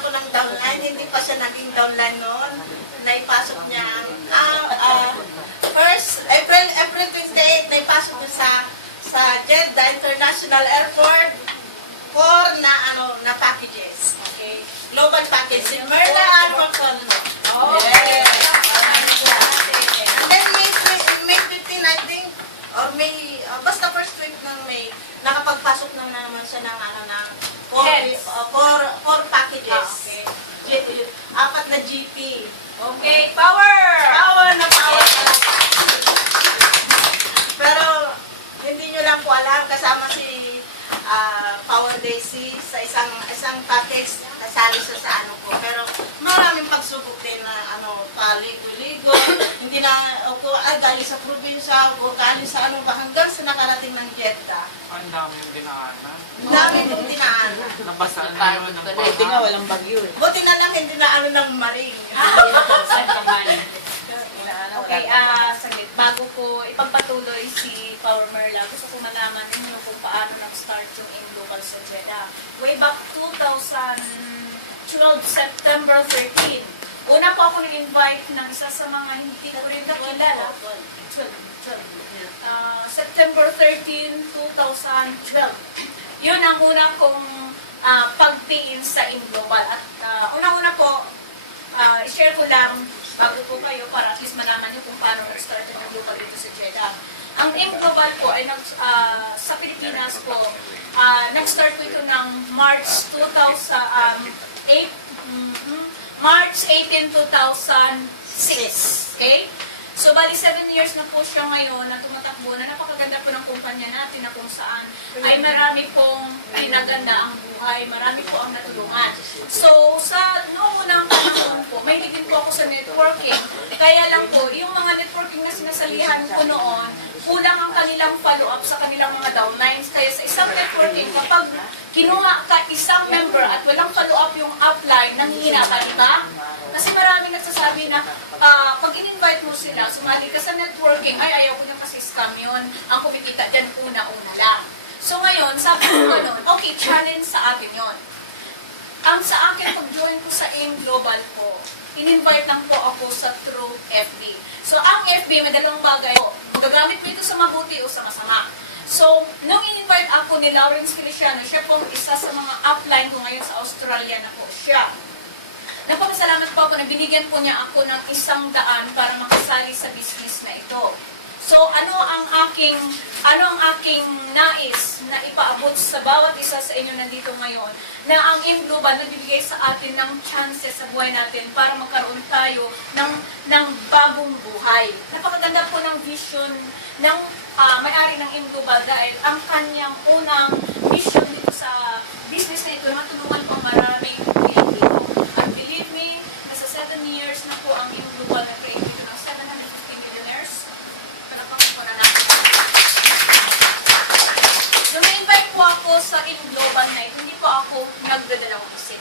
ako ng downline, hindi pa siya naging downline noon. Naipasok niya first, April 28, naipasok niya sa Jeddah International Airport for na packages. Okay? Global package. Si Merla Alfonso. Oh, yes. And then May 15, I think, or May, basta first week ng May, nakapagpasok na naman siya ng four packages. Okay. 4 na GP. Okay, power! Power na power. Pero hindi nyo lang po alam, kasama si Power Daisy sa isang package, kasali siya sa ano po. Pero maraming pagsubok din na paligo-ligo. Hindi na ako galing sa probinsya o galing sa hanggang sa nakarating ng Jeddah. Ang dami yung dinaanan. Ang dami pong dinaanan. Nabasaan na yun ng Buti nga walang bagyo eh. Buti na lang hindi na ng maring. Okay, saglit. Bago ko ipagpatuloy si Power Merla, gusto ko malaman ninyo kung paano nag-start yung Global sa Jeddah. Way back 2012, September 13. Una po ako nag-invite ng isa sa mga hindi ko rin nakilala. 12. September 13, 2012. Yun ang una kong pagtiin sa Global. At unang-una po, i-share ko lang bago po kayo para at least malaman nyo kung paano nag-start yung Global dito sa Jeddah. Ang Global po ay sa Pilipinas po, nag-start po ito ng March 18, 2006. Okay? So, bali 7 years na po siya ngayon na tumatakbo na napakaganda po ng kumpanya natin na kung saan ay marami pong pinaganda ang buhay, marami po ang natulungan. So, sa noong unang panahon po, may din po ako sa networking. Kaya lang po, yung mga networking na sinasalihan ko noon, kulang ang kanilang follow-up sa kanilang mga downlines. Kaya sa isang networking, kapag kinuha ka isang member at walang follow-up yung upline, nanghihinapan ka. Kasi maraming nagsasabi na pag in-invite mo sila, sumali ka sa networking, ay ayaw ko na kasi scam yun. Ang kumikita dyan, una-una lang. So ngayon, sabi ko ganun, okay, challenge sa akin yun. Ang sa akin, pag-join ko sa AIM Global po, in-invite lang po ako sa True FB. So ang FB, may dalawang bagay po. Magagamit mo ito sa mabuti o sa masama. So, nung in-invite ako ni Lawrence Feliciano, siya pong isa sa mga upline ko ngayon sa Australia na po siya. Napakasalamat po ako na binigyan po niya ako ng 100 para makasali sa business na ito. So, ano ang aking nais na ipaabot sa bawat isa sa inyo nandito ngayon, na ang Global nagbibigay sa atin ng chances sa buhay natin para magkaroon tayo ng bagong buhay. Napakaganda po ng vision ng may-ari ng Global dahil ang kanyang unang mission dito sa business na ito, matulungan po maraming Pilipino. At believe me, nasa 7 years na po ang Global na create dito ng 750 millionaires. Panapangan po na natin. Nung na-invite po ako sa Global na ito, hindi po ako nagdadalawang isip.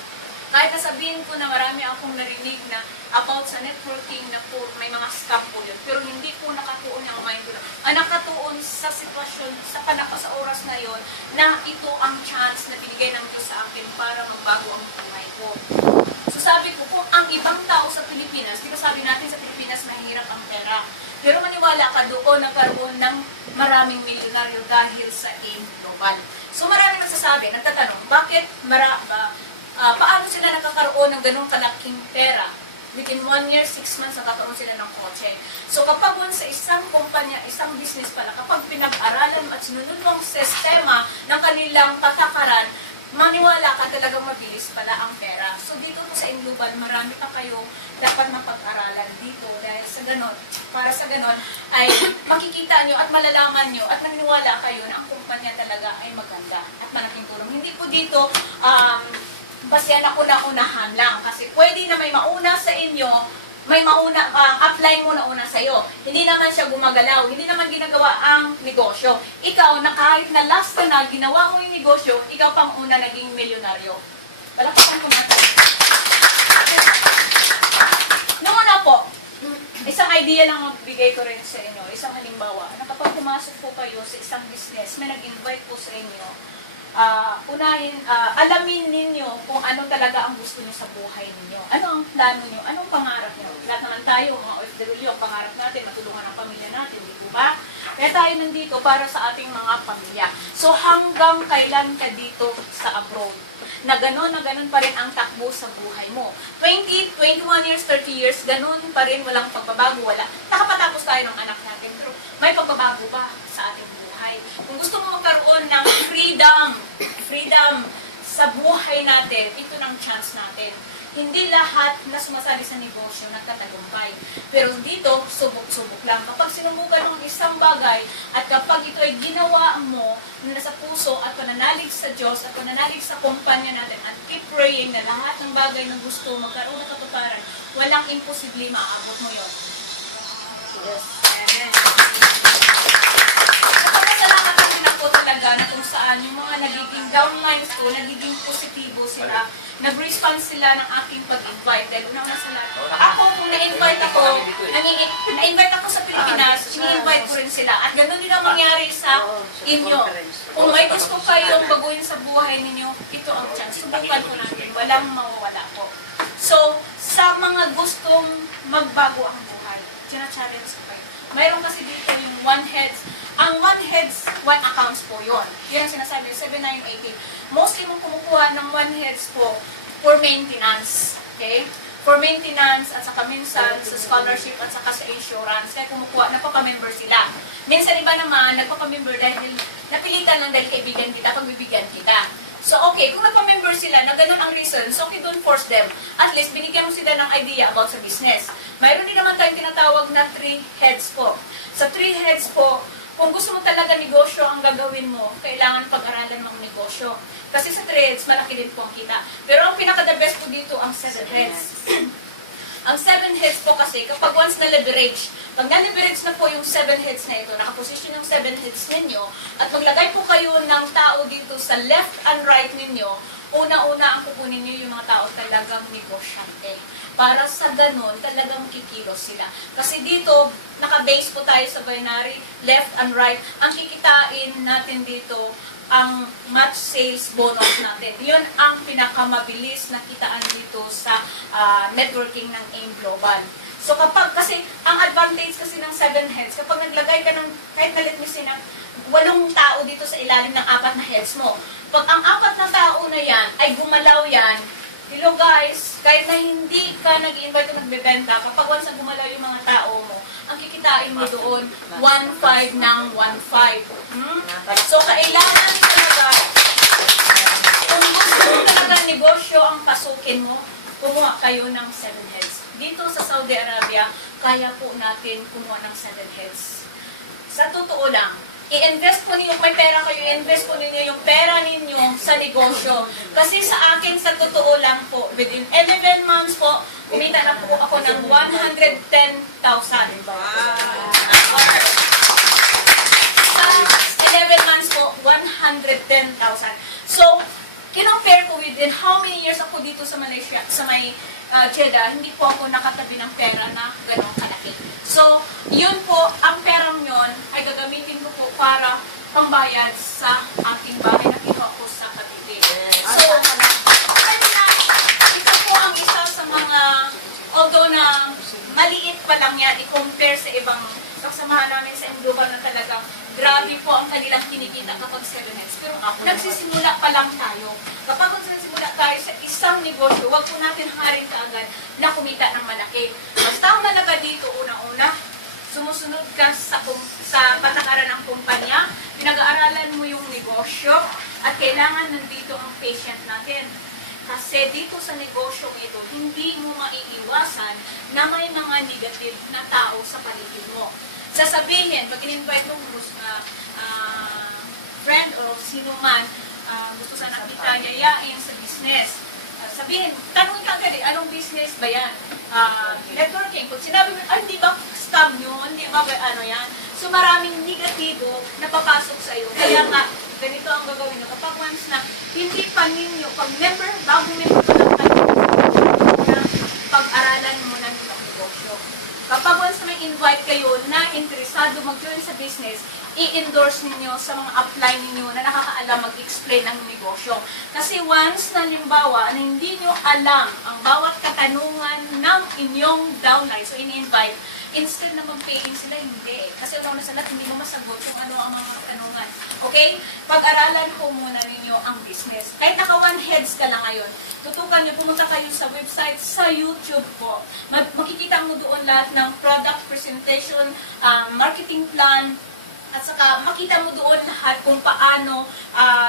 Kahit nasabihin ko na marami akong narinig na about sa networking na po may mga scam po yun. Pero hindi po nakatuon yung mind ko na. Nakatuon sa sitwasyon, sa sa oras na yon na ito ang chance na binigay ng Diyos sa akin para magbago ang buhay ko. So sabi ko, kung ang ibang tao sa Pilipinas, di ba sabi natin sa Pilipinas mahirap ang pera. Pero maniwala ka doon nagkaroon ng maraming milyonaryo dahil sa AIM Global. So maraming nagsasabi, nagtatanong, bakit paano sila nakakaroon ng ganung kalaking pera? Within 1 year, 6 months, nakakaroon sila ng kotse. So kapag sa isang kumpanya, isang business pala, kapag pinag-aralan at sinunod mo ang sistema ng kanilang patakaran, maniwala ka talagang mabilis pala ang pera. So dito po sa Global, marami pa kayong dapat mapag-aralan dito dahil sa ganon, para sa ganon ay makikita nyo at malalaman nyo at maniwala kayo na ang kumpanya talaga ay maganda at malaking tulong. Hindi po dito basta na una-unahan lang. Kasi pwede na may mauna sa inyo, may mauna, upline mo na una sa'yo. Hindi naman siya gumagalaw, hindi naman ginagawa ang negosyo. Ikaw, na kahit na last ka na, ginawa mo yung negosyo, ikaw pang una naging milyonaryo. Palakpakan ko natin. Noong una po, isang idea lang magbigay ko rin sa inyo, isang halimbawa, na kapag pumasok po kayo sa isang business, may nag-invite po sa inyo, alamin ninyo kung ano talaga ang gusto nyo sa buhay ninyo. Ano ang plano nyo? Anong pangarap nyo? Lahat naman tayo, mga OFW, ang pangarap natin, matulungan ang pamilya natin, di ba? Kaya tayo nandito para sa ating mga pamilya. So hanggang kailan ka dito sa abroad? Na ganon pa rin ang takbo sa buhay mo. 20, 21 years, 30 years, ganon pa rin, walang pagbabago, wala. Nakapatapos tayo ng anak natin, pero may pagbabago ba sa ating buhay? Kung gusto mo magkaroon ng freedom sa buhay natin, ito ng chance natin. Hindi lahat na sumasali sa negosyo nagtatagumpay. Pero dito, subok-subok lang. Kapag sinubukan ng isang bagay at kapag ito ay ginawa mo na nasa puso at pananalig sa Diyos at pananalig sa kumpanya natin at keep praying na lahat ng bagay na gusto magkaroon ng katuparan, walang imposible maaabot mo yon. Yes. Amen. Napapasalamat din ako talaga na kung saan yung mga nagiging down minds ko, nagiging positibo sila, nag-respond sila ng aking pag-invite. Dahil unang sa lahat, ako kung na-invite ako, na-invite ako sa Pilipinas, ini-invite ko rin sila. At ganoon din ang mangyari sa inyo. Kung may gusto kayong baguhin sa buhay ninyo, ito ang chance. Subukan ko natin. Walang mawawala po. So, sa mga gustong magbago ang buhay, challenge ko kayo. Mayroon kasi dito yung one heads. Ang one heads, one accounts po yun. Yan ang sinasabi, 7918. Mostly mong kumukuha ng one heads po for maintenance. Okay? For maintenance at saka minsan sa scholarship at saka sa insurance. Kaya kumukuha, napapamember sila. Minsan iba naman, nagpapamember dahil napilitan lang dahil kaibigan kita, pagbibigyan kita. So, okay, kung nagpa-member sila na ganun ang reason, so okay, don't force them. At least, binigyan mo sila ng idea about sa business. Mayroon din naman tayong tinatawag na 3 heads po. Sa 3 heads po, kung gusto mo talaga negosyo ang gagawin mo, kailangan pag-aralan mo ang negosyo. Kasi sa 3 heads, malaki din po ang kita. Pero ang pinaka-the best po dito, ang 7 heads. Ang 7 heads po kasi, kapag once na-leverage, pag na-leverage na po yung 7 heads na ito, nakaposition yung 7 heads ninyo, at maglagay po kayo ng tao dito sa left and right ninyo, una-una ang kukunin nyo yung mga tao talagang negosyante. Para sa ganun, talagang kikilos sila. Kasi dito, naka-base po tayo sa binary, left and right. Ang kikitain natin dito, ang match sales bonus natin. Yun ang pinakamabilis na kitaan dito sa networking ng AIM Global. So kapag, kasi ang advantage kasi ng 7 heads, kapag naglagay ka ng, kahit nalit mo sila, 8 tao dito sa ilalim ng 4 na heads mo. Pag ang 4 na tao na yan, ay gumalaw yan, hello guys, kahit na hindi ka nag-invite o nagbebenta, kapag once na gumalaw yung mga tao mo, ang kikitain mo doon, 1.5 ng 1.5. So, kailangan talaga, kung gusto mo talaga negosyo ang pasukin mo, kumuha kayo ng 7 heads. Dito sa Saudi Arabia, kaya po natin kumuha ng 7 heads. Sa totoo lang, i-invest po ninyo, may pera kayo, i-invest po ninyo yung pera ninyo sa negosyo. Kasi sa akin, sa totoo lang po, within 11 months po, kumita na po ako ng 110,000. Sa 11 months po, 110,000. So, kinompare ko within how many years ako dito sa Malaysia, sa may Jeddah, hindi po ako nakatabi ng pera na ganong kalaki. So, yun po, ang perang yun ay gagamitin ko po para pambayad sa aking bahay na kinuha ko sa Cavite. So, ito po ang isa sa mga, although na maliit pa lang yan, i-compare sa ibang kasamahan namin sa Global na talagang grabe po ang kanilang kinikita kapag 7 heads. Pero nagsisimula pa lang tayo. Kapag nagsisimula tayo sa isang negosyo, huwag po natin hangarin kaagad na kumita ng malaki. Basta ang malaga dito, una-una, sumusunod ka sa patakaran ng kumpanya, pinag-aaralan mo yung negosyo, at kailangan nandito ang patient natin. Kasi dito sa negosyo ito, hindi mo maiiwasan na may mga negative na tao sa paligid mo. Sasabihin, pag in-invite mo friend o sino man, gusto sana kita yayain sa business. Sabihin, tanong ka agad, anong business ba yan? Networking. Pag sinabi mo, ay, hindi ba scam yun? Hindi ba ano yan? So maraming negatibo na papasok sa'yo. Kaya nga, ganito ang gagawin nyo. Kapag once na, hindi pa ninyo, pag bagong member ko lang tayo, pag-aralan mo na yung negosyo. Kapag once na may ini-invite kayo na interesado mag-join sa business, i-endorse ninyo sa mga upline ninyo na nakakaalam mag-explain ng negosyo. Kasi once na limbawa na hindi nyo alam ang bawat katanungan ng inyong downline, so ini-invite, instead na mag-pay-in sila, hindi. Kasi una sa lahat, hindi mo masagot kung ano ang mga katanungan. Okay? Pag-aralan po muna ninyo ang business. Kahit naka one heads ka lang ngayon, tutukan nyo, pumunta kayo sa website, sa YouTube po. Makikita mo doon lahat ng product presentation, marketing plan, at saka makita mo doon lahat kung paano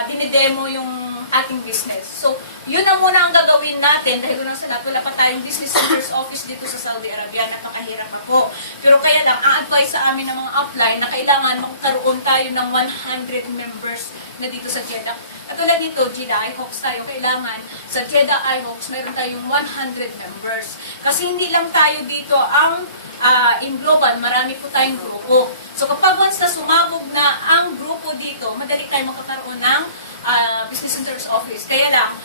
dinidemo yung ating business. So, yun na muna ang gagawin natin dahil unang sa lahat, wala pa tayong business centers office dito sa Saudi Arabia. Napakahirap pa po. Pero kaya lang, ang advice sa amin ng mga upline na kailangan magkaroon tayo ng 100 members na dito sa Jeddah. Katulad nito, Jeddah iHawks tayo. Kailangan sa Jeddah iHawks, mayroon tayong 100 members. Kasi hindi lang tayo dito ang in global, marami po tayong grupo. So kapag once na sumabog na ang grupo dito, madali tayo makakaroon ng business centers office. Kaya lang,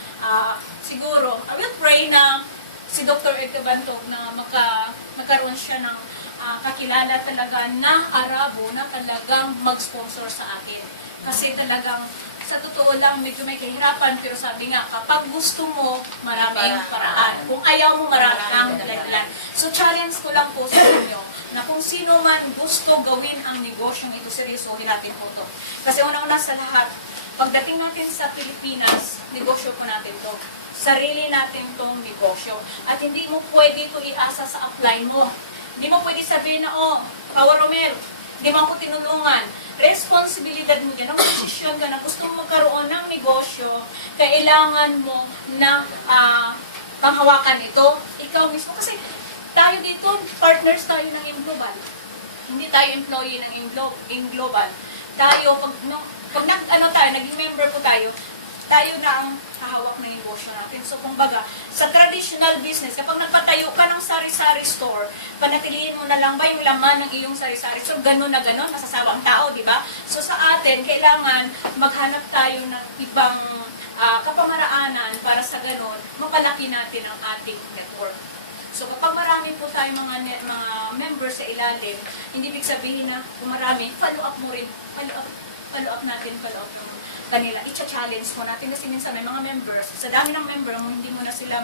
siguro, I will pray na si Dr. Edgar Bantog na magkaroon siya ng kakilala talaga na Arabo na talagang mag-sponsor sa atin. Kasi talagang sa totoo lang, medyo may kahirapan, pero sabi nga, kapag gusto mo, maraming paraan. Kung ayaw mo, maraming dahilan. So, challenge ko lang po sa inyo, na kung sino man gusto gawin ang negosyong ito, seryosohin natin po ito. Kasi una-una sa lahat, pagdating natin sa Pilipinas, negosyo po natin to. Sarili natin tong negosyo. At hindi mo pwede ito iasa sa upline mo. Hindi mo pwede sabihin na, Kawa Romel, hindi mo ako tinulungan. Responsibilidad mo dyan, ang posisyon ka na gusto mo magkaroon ng negosyo, kailangan mo na panghawakan ito, ikaw mismo. Kasi tayo dito, partners tayo ng InGlobal. Hindi tayo employee ng InGlobal. Tayo, pag naging member po tayo na ang hahawak ng negosyo natin. So, kumbaga, sa traditional business, kapag nagpatayo ka ng sari-sari store, panatilihin mo na lang ba yung laman ng iyong sari-sari store? Ganun na ganun, masasawa ang tao, di ba? So, sa atin, kailangan maghanap tayo ng ibang kapamaraanan para sa ganun, mapalaki natin ang ating network. So, kapag marami po tayo mga members sa ilalim, hindi ibig sabihin na kung marami, follow up mo rin, follow up natin kanila, i-challenge mo natin kasi minsan may mga members, sa dami ng member mo, hindi mo na sila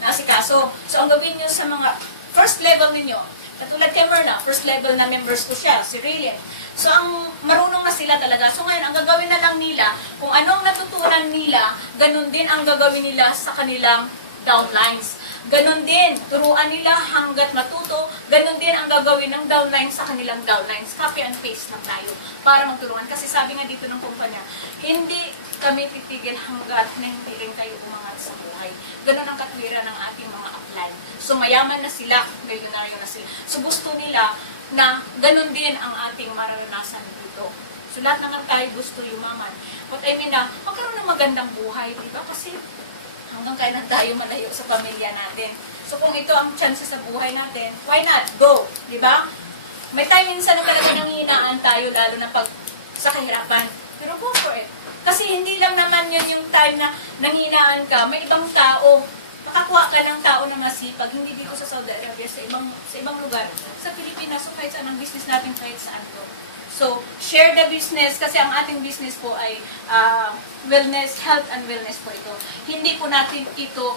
maasikaso. So, ang gawin nyo sa mga first level ninyo, katulad kay Myrna, first level na members ko siya, si Rillian. So, ang marunong na sila talaga. So, ngayon, ang gagawin na lang nila, kung anong natutunan nila, ganun din ang gagawin nila sa kanilang downlines. Ganon din, turuan nila hanggat matuto, ganon din ang gagawin ng downlines sa kanilang downlines. Copy and paste lang tayo para magtulungan. Kasi sabi nga dito ng kumpanya, hindi kami titigil hanggat na hindi rin kayo umangat sa buhay. Ganon ang katwiran ng ating mga upline. So mayaman na sila, milyonaryo na sila. So gusto nila na ganon din ang ating maranasan dito. So lahat naman tayo gusto yumaman. What I mean na, magkaroon ng magandang buhay, di ba? Kasi hanggang kailan tayo malayo sa pamilya natin. So kung ito ang chance sa buhay natin, why not? Go! Di ba? May time minsan na talaga nanghihinaan tayo, lalo na pag sa kahirapan. Pero go for it. Kasi hindi lang naman yun yung time na nanghihinaan ka, may ibang tao. Makakuha ka ng tao na masipag, hindi dito sa Saudi Arabia, sa ibang lugar. Sa Pilipinas, so kahit saan ang business natin, kahit saan to. So, share the business kasi ang ating business po ay wellness, health and wellness po ito. Hindi po natin ito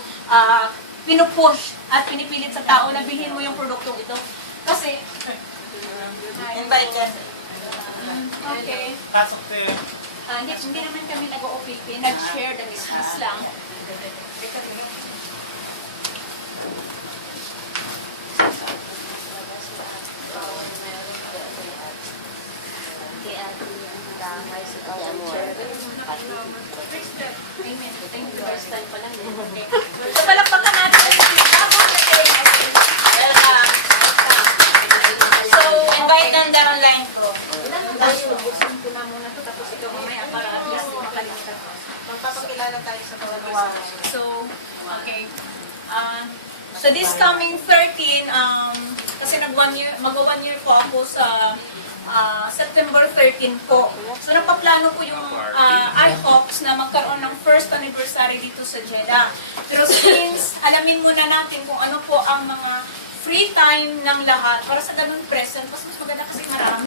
pinupush at pinipilit sa tao na bilhin mo yung produktong ito. Kasi, Invite yan. okay. Hindi naman kami nag-OPP, nag-share the business lang. Amen. Thank you. First time pa lang. So, palakpakan natin. Welcome. So, invite ng downline ko. Buksan ko na muna ito, tapos ikaw mamaya para at least makalimutan ko. Magpapakilala tayo sa mga gawa. So, okay. So this coming 13, kasi mag-1 year po ako sa September 13 po. So napaplano po yung iHawks na magkaroon ng first anniversary dito sa Jeddah. Pero since alamin muna natin kung ano po ang mga free time ng lahat para sa ganun present, mas maganda kasi marami.